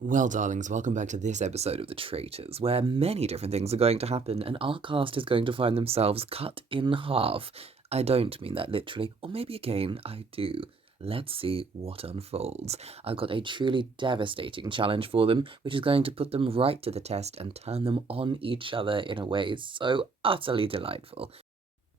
Well, darlings, welcome back to this episode of The Traitors, where many different things are going to happen, and our cast is going to find themselves cut in half. I don't mean that literally, or maybe again, I do. Let's see what unfolds. I've got a truly devastating challenge for them, which is going to put them right to the test and turn them on each other in a way so utterly delightful.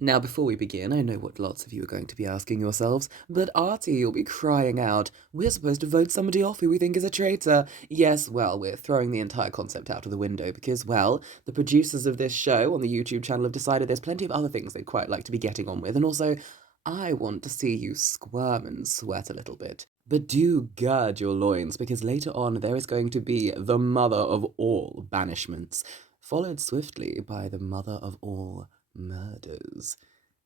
Now, before we begin, I know what lots of you are going to be asking yourselves, but Arty will be crying out, "We're supposed to vote somebody off who we think is a traitor." Yes, well, we're throwing the entire concept out of the window because, well, the producers of this show on the YouTube channel have decided there's plenty of other things they'd quite like to be getting on with, and also, I want to see you squirm and sweat a little bit. But do gird your loins, because later on there is going to be the mother of all banishments, followed swiftly by the mother of all murders.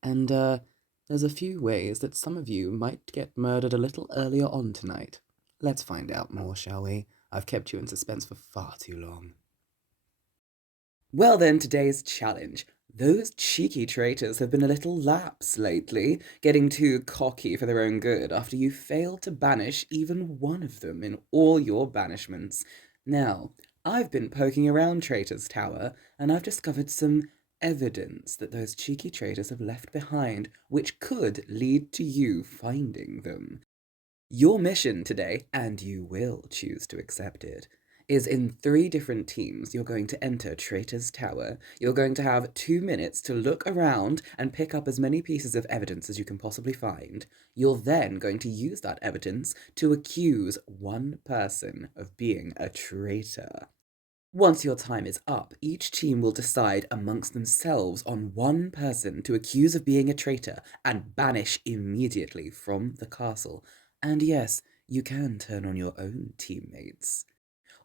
And, there's a few ways that some of you might get murdered a little earlier on tonight. Let's find out more, shall we? I've kept you in suspense for far too long. Well then, today's challenge. Those cheeky traitors have been a little lax lately, getting too cocky for their own good after you failed to banish even one of them in all your banishments. Now, I've been poking around Traitor's Tower, and I've discovered some evidence that those cheeky traitors have left behind, which could lead to you finding them. Your mission today, and you will choose to accept it, is in three different teams. You're going to enter Traitor's Tower. You're going to have 2 minutes to look around and pick up as many pieces of evidence as you can possibly find. You're then going to use that evidence to accuse one person of being a traitor. Once your time is up, each team will decide amongst themselves on one person to accuse of being a traitor and banish immediately from the castle. And yes, you can turn on your own teammates.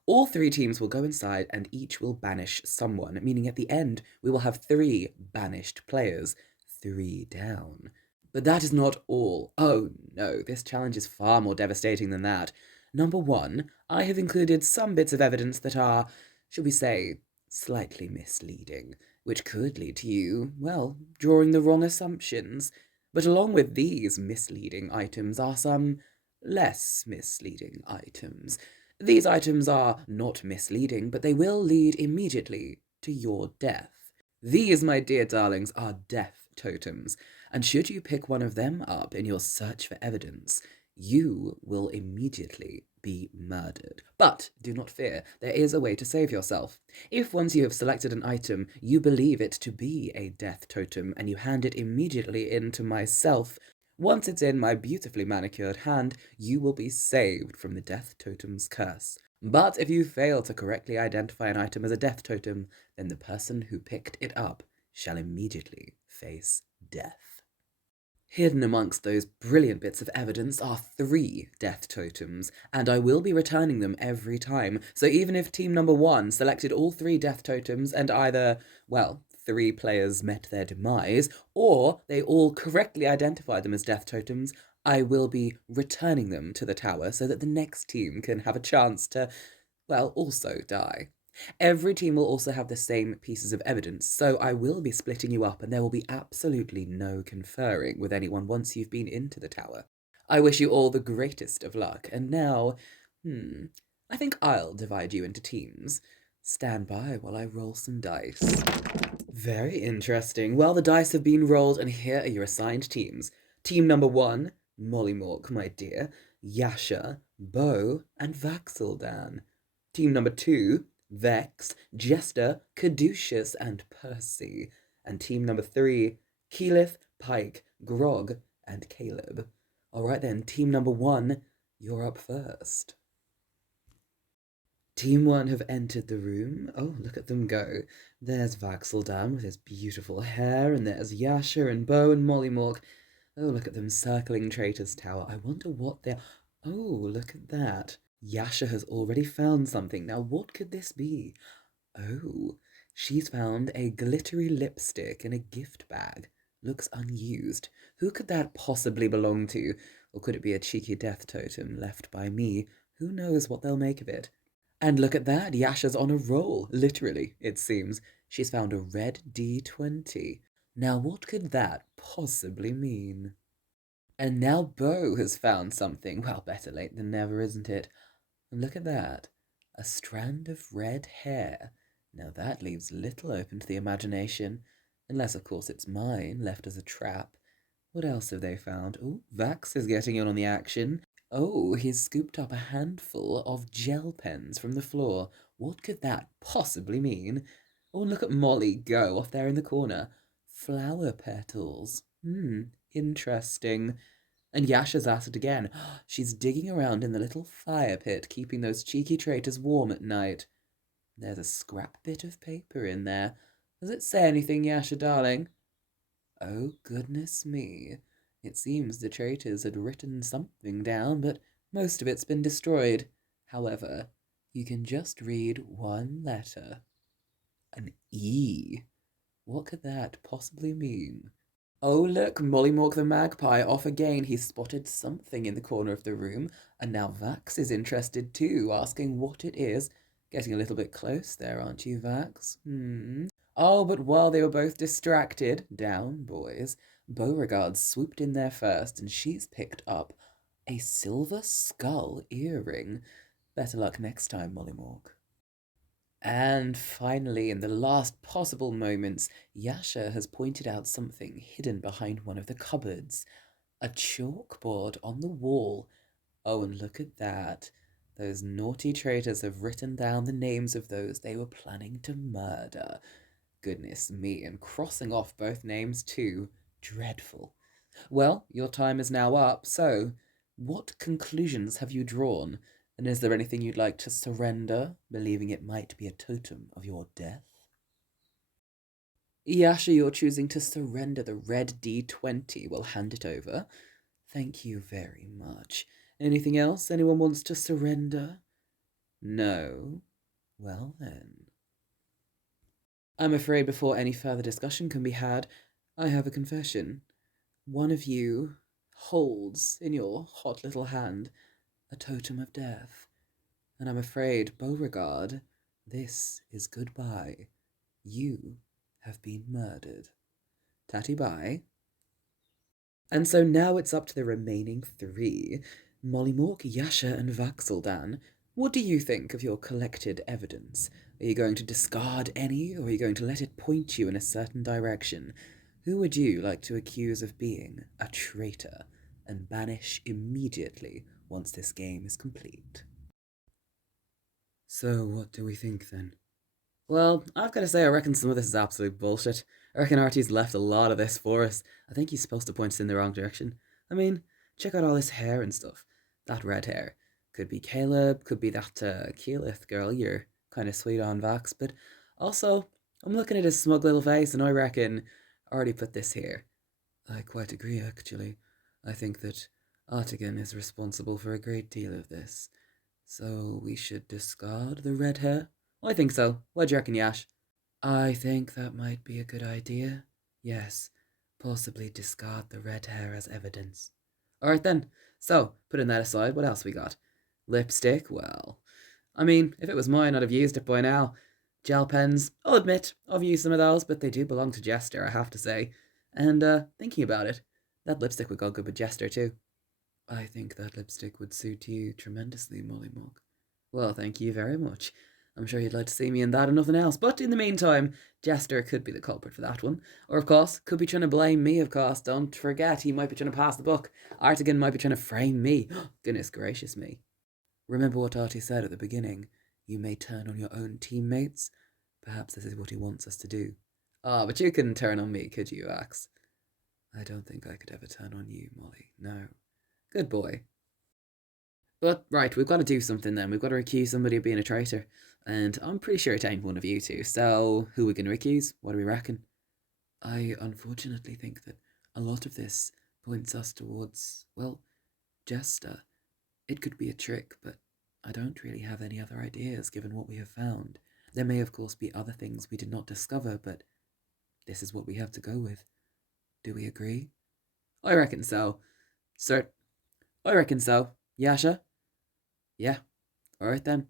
All three teams will go inside and each will banish someone, meaning at the end we will have 3 banished players, 3 down. But that is not all. Oh no, this challenge is far more devastating than that. Number one, I have included some bits of evidence that are, shall we say, slightly misleading, which could lead to you, well, drawing the wrong assumptions. But along with these misleading items are some less misleading items. These items are not misleading, but they will lead immediately to your death. These, my dear darlings, are death totems, and should you pick one of them up in your search for evidence, you will immediately be murdered. But do not fear, there is a way to save yourself. If once you have selected an item, you believe it to be a death totem and you hand it immediately in to myself, once it's in my beautifully manicured hand, you will be saved from the death totem's curse. But if you fail to correctly identify an item as a death totem, then the person who picked it up shall immediately face death. Hidden amongst those brilliant bits of evidence are 3 death totems, and I will be returning them every time. So even if team number 1 selected all 3 death totems and either, well, 3 players met their demise, or they all correctly identified them as death totems, I will be returning them to the tower so that the next team can have a chance to, well, also die. Every team will also have the same pieces of evidence, so I will be splitting you up and there will be absolutely no conferring with anyone once you've been into the tower. I wish you all the greatest of luck, and now, I think I'll divide you into teams. Stand by while I roll some dice. Very interesting. Well, the dice have been rolled, and here are your assigned teams. Team number 1, Mollymork, my dear, Yasha, Bo, and Vaxeldan. Team number 2, Vex, Jester, Caduceus, and Percy. And team number 3, Keyleth, Pike, Grog, and Caleb. Alright then, team number 1, you're up first. Team 1 have entered the room. Oh, look at them go. There's Vaxeldan with his beautiful hair, and there's Yasha and Bo and Mollymork. Oh, look at them circling Traitor's Tower. I wonder what they're... Oh, look at that. Yasha has already found something. Now, what could this be? Oh, she's found a glittery lipstick in a gift bag. Looks unused. Who could that possibly belong to? Or could it be a cheeky death totem left by me? Who knows what they'll make of it? And look at that, Yasha's on a roll, literally, it seems. She's found a red D20. Now what could that possibly mean? And now Bo has found something. Well, better late than never, isn't it? And look at that. A strand of red hair. Now that leaves little open to the imagination, unless of course it's mine, left as a trap. What else have they found? Oh, Vax is getting in on the action. Oh, he's scooped up a handful of gel pens from the floor. What could that possibly mean? Oh, look at Molly go off there in the corner. Flower petals. Interesting. And Yasha's at it again. She's digging around in the little fire pit, keeping those cheeky traitors warm at night. There's a scrap bit of paper in there. Does it say anything, Yasha, darling? Oh, goodness me. It seems the traitors had written something down, but most of it's been destroyed. However, you can just read one letter. An E. What could that possibly mean? Oh, look, Mollymawk the magpie off again. He's spotted something in the corner of the room, and now Vax is interested too, asking what it is. Getting a little bit close there, aren't you, Vax? Oh, but while they were both distracted, down, boys, Beauregard swooped in there first, and she's picked up a silver skull earring. Better luck next time, Mollymawk. And finally, in the last possible moments, Yasha has pointed out something hidden behind one of the cupboards. A chalkboard on the wall. Oh, and look at that. Those naughty traitors have written down the names of those they were planning to murder. Goodness me, and crossing off both names too. Dreadful. Well, your time is now up, so what conclusions have you drawn? And is there anything you'd like to surrender, believing it might be a totem of your death? Yasha, you're choosing to surrender the red D20. We'll hand it over. Thank you very much. Anything else anyone wants to surrender? No? Well then. I'm afraid before any further discussion can be had, I have a confession. One of you holds in your hot little hand a totem of death, and I'm afraid, Beauregard, this is goodbye. You have been murdered. Tatty bye. And so now it's up to the remaining three, Mollymawk, Yasha, and Vaxeldan. What do you think of your collected evidence? Are you going to discard any, or are you going to let it point you in a certain direction? Who would you like to accuse of being a traitor and banish immediately once this game is complete? So, what do we think then? Well, I've got to say, I reckon some of this is absolute bullshit. I reckon Arty's left a lot of this for us. I think he's supposed to point us in the wrong direction. I mean, check out all his hair and stuff. That red hair. Could be Caleb, could be that Keyleth girl you're kind of sweet on, Vax, but also, I'm looking at his smug little face and I reckon Arty put this here. I quite agree, actually. I think that Artigan is responsible for a great deal of this. So we should discard the red hair? I think so. What do you reckon, Yash? I think that might be a good idea. Yes, possibly discard the red hair as evidence. Alright then. So, putting that aside, what else we got? Lipstick? Well, I mean, if it was mine, I'd have used it by now. Gel pens, I'll admit, I've used some of those, but they do belong to Jester, I have to say. And, thinking about it, that lipstick would go good with Jester too. I think that lipstick would suit you tremendously, Mollymawk. Well, thank you very much. I'm sure you'd like to see me in that and nothing else. But in the meantime, Jester could be the culprit for that one. Or, of course, could be trying to blame me, of course. Don't forget, he might be trying to pass the buck. Artigan might be trying to frame me. Goodness gracious me. Remember what Arty said at the beginning. You may turn on your own teammates. Perhaps this is what he wants us to do. Ah, but you couldn't turn on me, could you, Axe? I don't think I could ever turn on you, Molly. No. Good boy. But, right, we've got to do something then. We've got to accuse somebody of being a traitor. And I'm pretty sure it ain't one of you two. So, who are we going to accuse? What do we reckon? I unfortunately think that a lot of this points us towards, well, Jester. It could be a trick, but I don't really have any other ideas given what we have found. There may, of course, be other things we did not discover, but this is what we have to go with. Do we agree? I reckon so. Sir, I reckon so. Yasha? Yeah, alright then.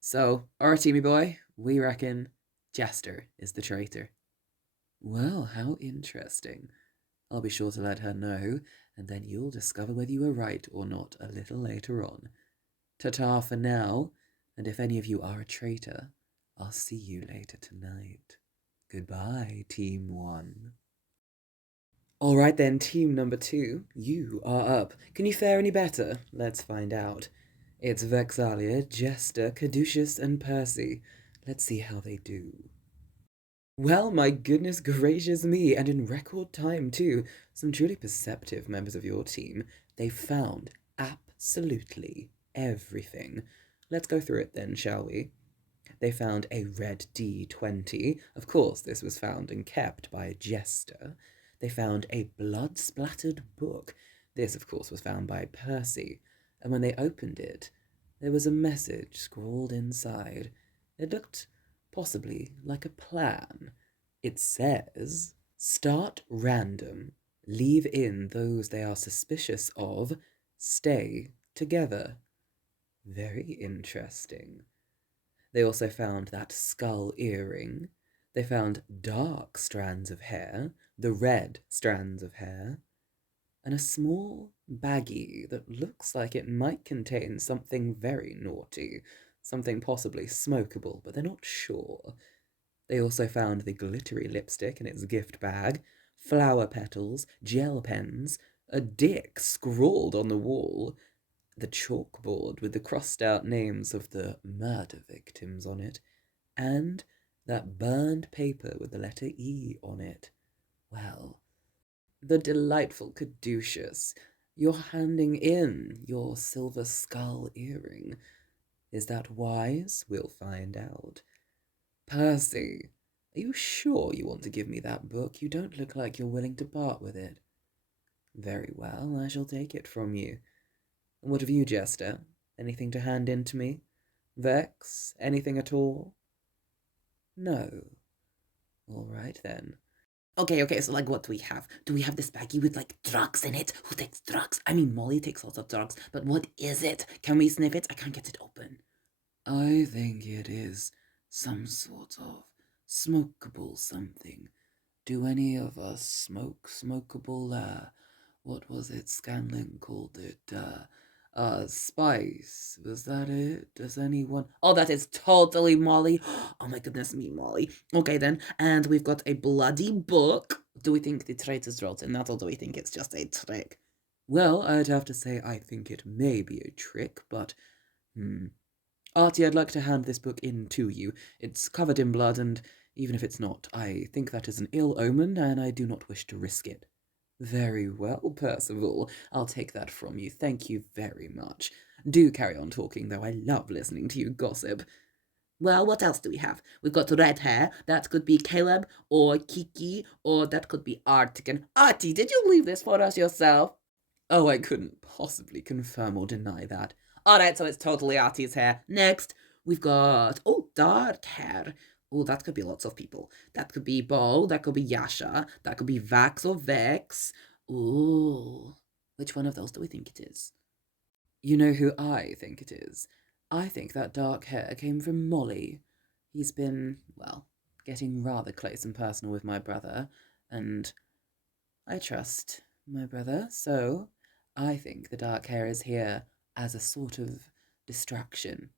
So, Arty, me boy, we reckon Jester is the traitor. Well, how interesting. I'll be sure to let her know, and then you'll discover whether you were right or not a little later on. Ta-ta for now, And if any of you are a traitor, I'll see you later tonight. Goodbye, Team 1. Alright then, Team number 2, you are up. Can you fare any better? Let's find out. It's Vexalia, Jester, Caduceus, and Percy. Let's see how they do. Well, my goodness gracious me, and in record time too. Some truly perceptive members of your team. They found absolutely everything. Let's go through it then, shall we? They found a red D20. Of course, this was found and kept by a jester. They found a blood-splattered book. This, of course, was found by Percy. And when they opened it, there was a message scrawled inside. It looked possibly like a plan. It says, "Start random. Leave in those they are suspicious of. Stay together." Very interesting. They also found that skull earring. They found dark strands of hair, the red strands of hair, and a small baggie that looks like it might contain something very naughty, something possibly smokable, but they're not sure. They also found the glittery lipstick in its gift bag, flower petals, gel pens, a dick scrawled on the wall, the chalkboard with the crossed out names of the murder victims on it, and that burned paper with the letter E on it. Well, the delightful Caduceus, you're handing in your silver skull earring. Is that wise? We'll find out. Percy, are you sure you want to give me that book? You don't look like you're willing to part with it. Very well, I shall take it from you. And what of you, Jester? Anything to hand in to me? Vex? Anything at all? No. All right, then. Okay, so like what do we have? Do we have this baggie with like drugs in it? Who takes drugs? I mean, Molly takes lots of drugs, but what is it? Can we sniff it? I can't get it open. I think it is some sort of smokable something. Do any of us smoke smokable, what was it Scanlan called it? Spice. Was that it? Does anyone? Oh, that is totally Molly. Oh my goodness me, Molly. Okay then, and we've got a bloody book. Do we think the traitors wrote in that, or do we think it's just a trick? Well, I'd have to say I think it may be a trick, but Arty, I'd like to hand this book in to you. It's covered in blood, and even if it's not, I think that is an ill omen, and I do not wish to risk it. Very well, Percival. I'll take that from you. Thank you very much. Do carry on talking, though. I love listening to you gossip. Well, what else do we have? We've got red hair. That could be Caleb or Kiki, or that could be Arty. Arty, did you leave this for us yourself? Oh, I couldn't possibly confirm or deny that. Alright, so it's totally Arty's hair. Next, we've got, oh, dark hair. Oh, that could be lots of people. That could be Bo, that could be Yasha, that could be Vax or Vex. Ooh, which one of those do we think it is? You know who I think it is? I think that dark hair came from Molly. He's been, well, getting rather close and personal with my brother, and I trust my brother, so I think the dark hair is here as a sort of distraction.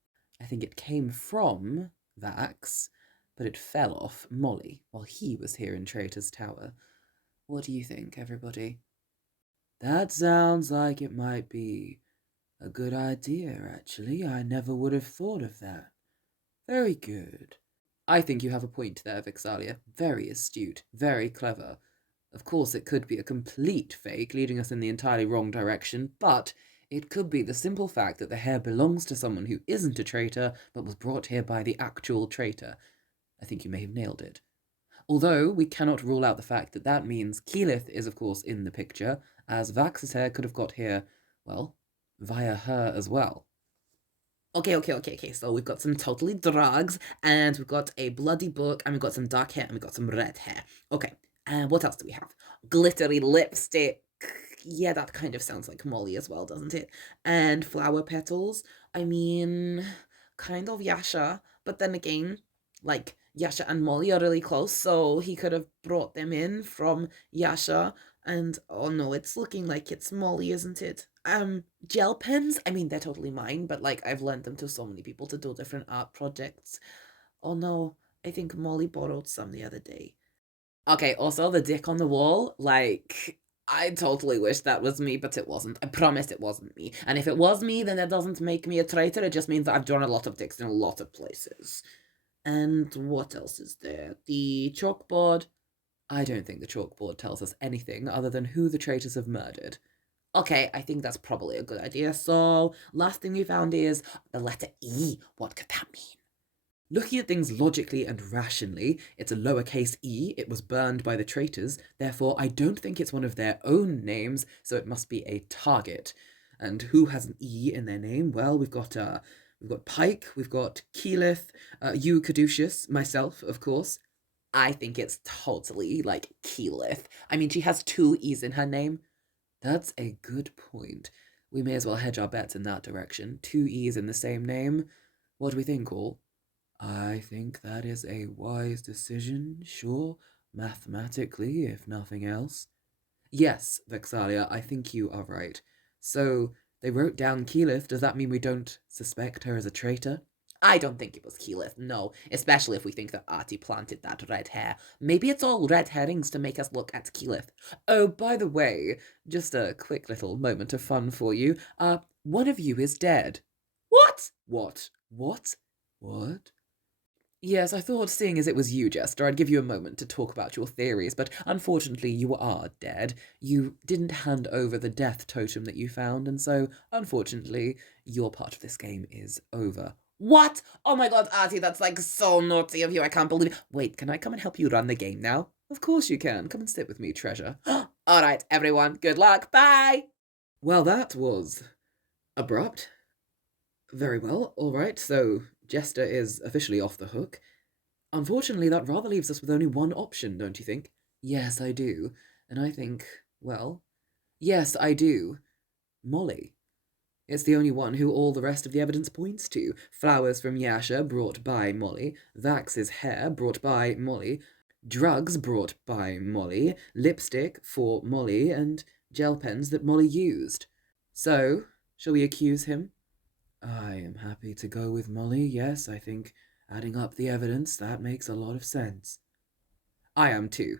I think it came from Vax, but it fell off Molly while he was here in Traitor's Tower. What do you think, everybody? That sounds like it might be a good idea, actually. I never would have thought of that. Very good. I think you have a point there, Vixalia. Very astute, very clever. Of course, it could be a complete fake, leading us in the entirely wrong direction, but it could be the simple fact that the hair belongs to someone who isn't a traitor, but was brought here by the actual traitor. I think you may have nailed it. Although we cannot rule out the fact that that means Keyleth is, of course, in the picture, as Vax's hair could have got here, well, via her as well. Okay. So we've got some totally drugs, and we've got a bloody book, and we've got some dark hair, and we've got some red hair. Okay, and what else do we have? Glittery lipstick. Yeah, that kind of sounds like Molly as well, doesn't it? And flower petals. I mean, kind of Yasha, but then again, like, Yasha and Molly are really close, so he could have brought them in from Yasha, And oh no, it's looking like it's Molly, isn't it? Gel pens? I mean, they're totally mine, but like I've lent them to so many people to do different art projects. Oh no, I think Molly borrowed some the other day. Okay, also the dick on the wall, like, I totally wish that was me, but it wasn't. I promise it wasn't me. And if it was me, then that doesn't make me a traitor. It just means that I've drawn a lot of dicks in a lot of places. And what else is there? The chalkboard. I don't think the chalkboard tells us anything other than who the traitors have murdered. Okay, I think that's probably a good idea. So, last thing we found is the letter E. What could that mean? Looking at things logically and rationally, it's a lowercase e, it was burned by the traitors, therefore I don't think it's one of their own names, so it must be a target. And who has an E in their name? Well, we've got Pike, we've got Keyleth, you Caduceus, myself, of course. I think it's totally like Keyleth. I mean, she has two E's in her name. That's a good point. We may as well hedge our bets in that direction. Two E's in the same name. What do we think, all? I think that is a wise decision, sure, mathematically, if nothing else. Yes, Vexalia, I think you are right. So, they wrote down Keyleth. Does that mean we don't suspect her as a traitor? I don't think it was Keyleth, no, especially if we think that Arty planted that red hair. Maybe it's all red herrings to make us look at Keyleth. Oh, by the way, just a quick little moment of fun for you. One of you is dead. What? What? What? What? Yes, I thought, seeing as it was you, Jester, I'd give you a moment to talk about your theories, but unfortunately you are dead. You didn't hand over the death totem that you found, and so, unfortunately, your part of this game is over. What? Oh my god, Arty, that's like so naughty of you. I can't believe it. Wait, can I come and help you run the game now? Of course you can. Come and sit with me, treasure. Alright, everyone, good luck. Bye! Well, that was abrupt. Very well, alright, so Jester is officially off the hook. Unfortunately, that rather leaves us with only one option, don't you think? Yes, I do. And I think, well, yes, I do. Molly. It's the only one who all the rest of the evidence points to. Flowers from Yasha brought by Molly, Vax's hair brought by Molly, drugs brought by Molly, lipstick for Molly, and gel pens that Molly used. So, shall we accuse him? I am happy to go with Molly, yes, I think adding up the evidence, that makes a lot of sense. I am too.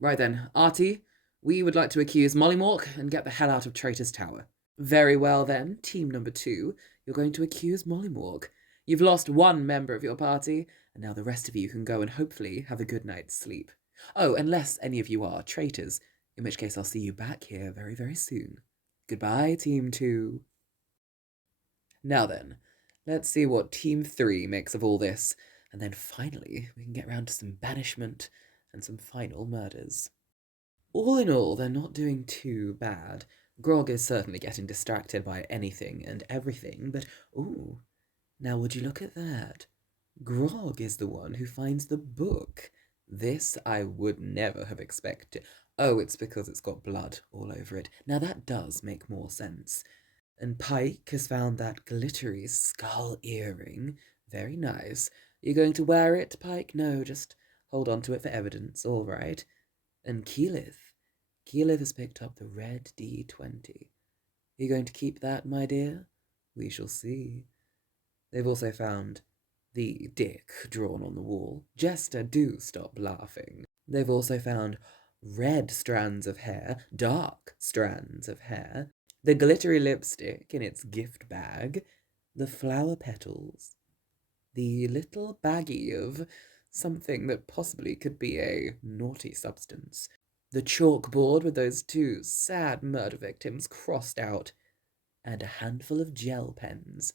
Right then, Arty, we would like to accuse Mollymork and get the hell out of Traitor's Tower. Very well then, team number 2, you're going to accuse Mollymork. You've lost one member of your party, and now the rest of you can go and hopefully have a good night's sleep. Oh, unless any of you are traitors, in which case I'll see you back here very, very soon. Goodbye, team 2. Now then, let's see what Team 3 makes of all this, and then finally we can get round to some banishment and some final murders. All in all, they're not doing too bad. Grog is certainly getting distracted by anything and everything, but ooh, now would you look at that? Grog is the one who finds the book. This I would never have expected. Oh, it's because it's got blood all over it. Now that does make more sense. And Pike has found that glittery skull earring. Very nice. You going to wear it, Pike? No, just hold on to it for evidence, all right. And Keyleth has picked up the red D20. Are you going to keep that, my dear? We shall see. They've also found the dick drawn on the wall. Jester, do stop laughing. They've also found red strands of hair, dark strands of hair, the glittery lipstick in its gift bag, the flower petals, the little baggie of something that possibly could be a naughty substance, the chalkboard with those two sad murder victims crossed out, and a handful of gel pens.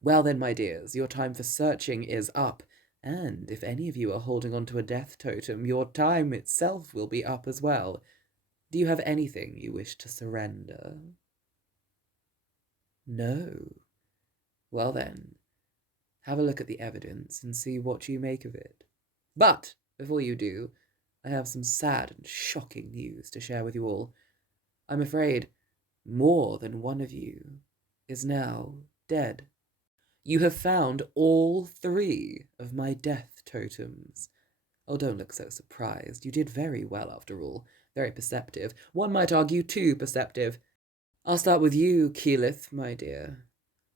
Well then, my dears, your time for searching is up, and if any of you are holding on to a death totem, your time itself will be up as well. Do you have anything you wish to surrender? No. Well then, have a look at the evidence and see what you make of it. But, before you do, I have some sad and shocking news to share with you all. I'm afraid more than one of you is now dead. You have found all 3 of my death totems. Oh, don't look so surprised. You did very well, after all. Very perceptive. One might argue too perceptive. I'll start with you, Keyleth, my dear.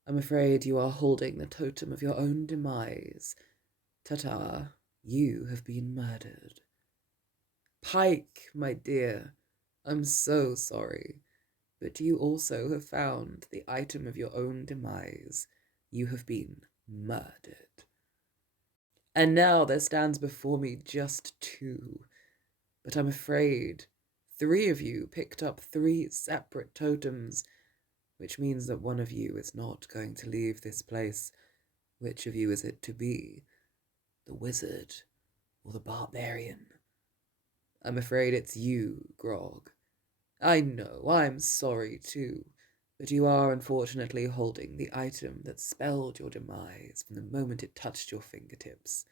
I'm afraid you are holding the totem of your own demise. Ta-ta, you have been murdered. Pike, my dear, I'm so sorry, but you also have found the item of your own demise. You have been murdered. And now there stands before me just two, but I'm afraid 3 of you picked up 3 separate totems, which means that one of you is not going to leave this place. Which of you is it to be? The wizard or the barbarian? I'm afraid it's you, Grog. I know, I'm sorry too, but you are unfortunately holding the item that spelled your demise from the moment it touched your fingertips.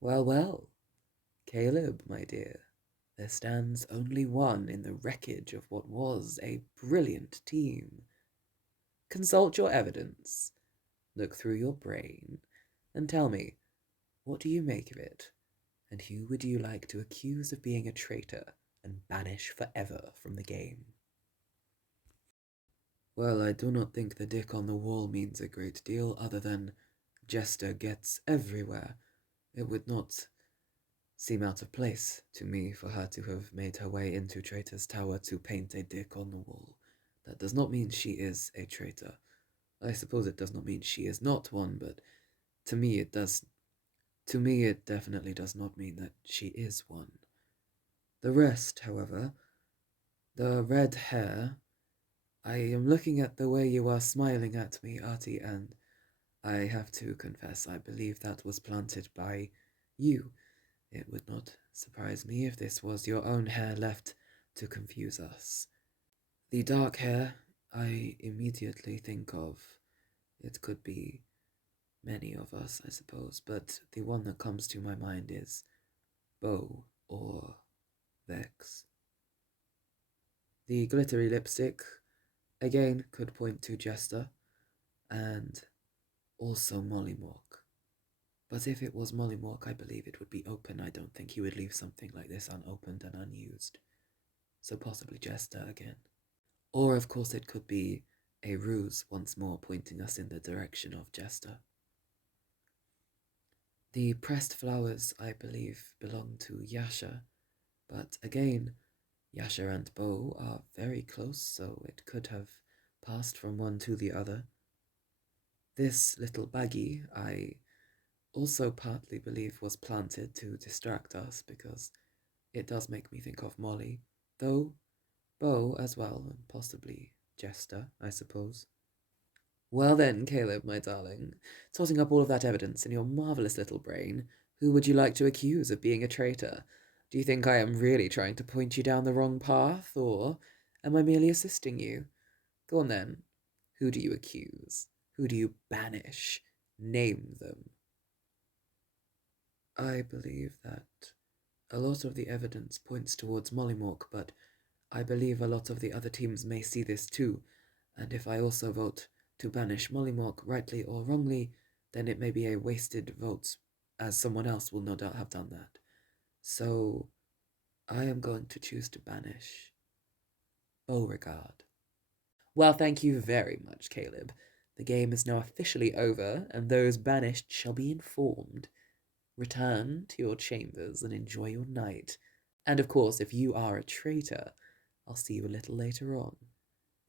Well, well, Caleb, my dear, there stands only one in the wreckage of what was a brilliant team. Consult your evidence, look through your brain, and tell me, what do you make of it? And who would you like to accuse of being a traitor and banish forever from the game? Well, I do not think the dick on the wall means a great deal other than Jester gets everywhere. It would not seem out of place to me for her to have made her way into Traitor's Tower to paint a dick on the wall. That does not mean she is a traitor. I suppose it does not mean she is not one, but to me it does. To me, it definitely does not mean that she is one. The rest, however, the red hair, I am looking at the way you are smiling at me, Arty, and I have to confess I believe that was planted by you. It would not surprise me if this was your own hair left to confuse us. The dark hair, I immediately think of. It could be many of us, I suppose, but the one that comes to my mind is Bo or Vex. The glittery lipstick, again, could point to Jester, and also Mollymork. But if it was Mollymork, I believe it would be open. I don't think he would leave something like this unopened and unused. So possibly Jester again. Or, of course, it could be a ruse once more pointing us in the direction of Jester. The pressed flowers, I believe, belong to Yasha, but again, Yasha and Bo are very close, so it could have passed from one to the other. This little baggie, I also partly believe was planted to distract us, because it does make me think of Molly, though Bo as well, and possibly Jester, I suppose. Well then, Caleb, my darling, totting up all of that evidence in your marvellous little brain, who would you like to accuse of being a traitor? Do you think I am really trying to point you down the wrong path, or am I merely assisting you? Go on then. Who do you accuse? Who do you banish? Name them. I believe that a lot of the evidence points towards Mollymork, but I believe a lot of the other teams may see this too, and if I also vote to banish Mollymork, rightly or wrongly, then it may be a wasted vote, as someone else will no doubt have done that. So I am going to choose to banish Beauregard. Well, thank you very much, Caleb. The game is now officially over, and those banished shall be informed. Return to your chambers and enjoy your night. And of course, if you are a traitor, I'll see you a little later on.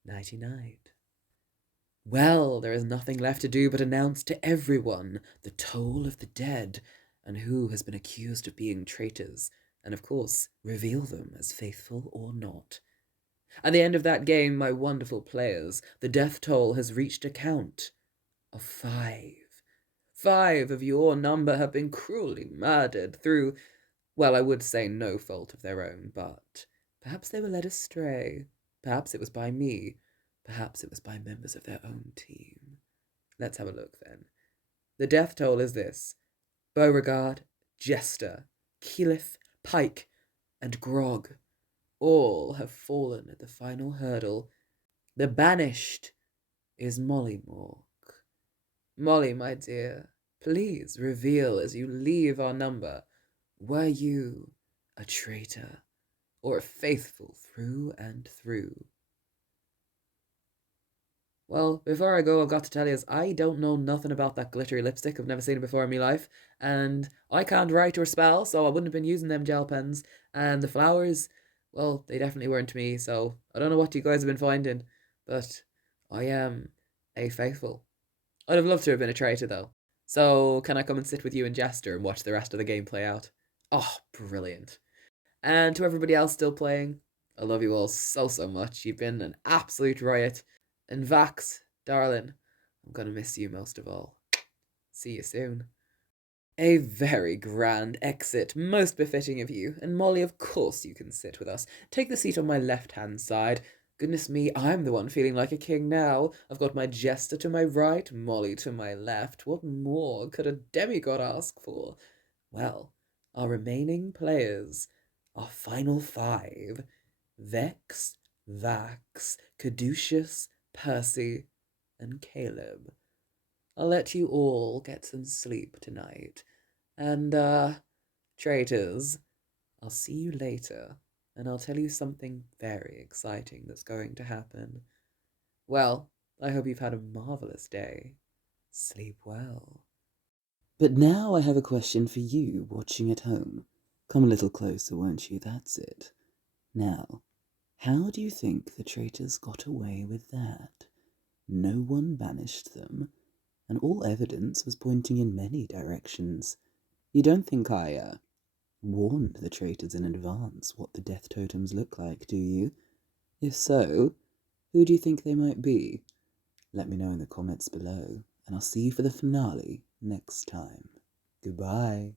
Nighty night. Well, there is nothing left to do but announce to everyone the toll of the dead, and who has been accused of being traitors, and of course, reveal them as faithful or not. At the end of that game, my wonderful players, the death toll has reached a count of 5. 5 of your number have been cruelly murdered through, well, I would say no fault of their own, but perhaps they were led astray. Perhaps it was by me. Perhaps it was by members of their own team. Let's have a look then. The death toll is this: Beauregard, Jester, Keyleth, Pike, and Grog. All have fallen at the final hurdle. The banished is Mollymork. Molly, my dear, please reveal as you leave our number, were you a traitor or faithful through and through? Well, before I go, I've got to tell you, I don't know nothing about that glittery lipstick. I've never seen it before in my life. And I can't write or spell, so I wouldn't have been using them gel pens. And the flowers, well, they definitely weren't me, so I don't know what you guys have been finding. But I am a faithful. I'd have loved to have been a traitor, though. So, can I come and sit with you and Jester and watch the rest of the game play out? Oh, brilliant. And to everybody else still playing, I love you all so, so much. You've been an absolute riot. And Vax, darling, I'm gonna miss you most of all. See you soon. A very grand exit, most befitting of you. And Molly, of course you can sit with us. Take the seat on my left-hand side. Goodness me, I'm the one feeling like a king now. I've got my Jester to my right, Molly to my left. What more could a demigod ask for? Well, our remaining players, our final five: Vex, Vax, Caduceus, Percy, and Caleb. I'll let you all get some sleep tonight. And, traitors, I'll see you later, and I'll tell you something very exciting that's going to happen. Well, I hope you've had a marvelous day. Sleep well. But now I have a question for you watching at home. Come a little closer, won't you? That's it. Now, how do you think the traitors got away with that? No one banished them, and all evidence was pointing in many directions. You don't think I, warned the traitors in advance what the death totems look like, do you? If so, who do you think they might be? Let me know in the comments below, and I'll see you for the finale next time. Goodbye.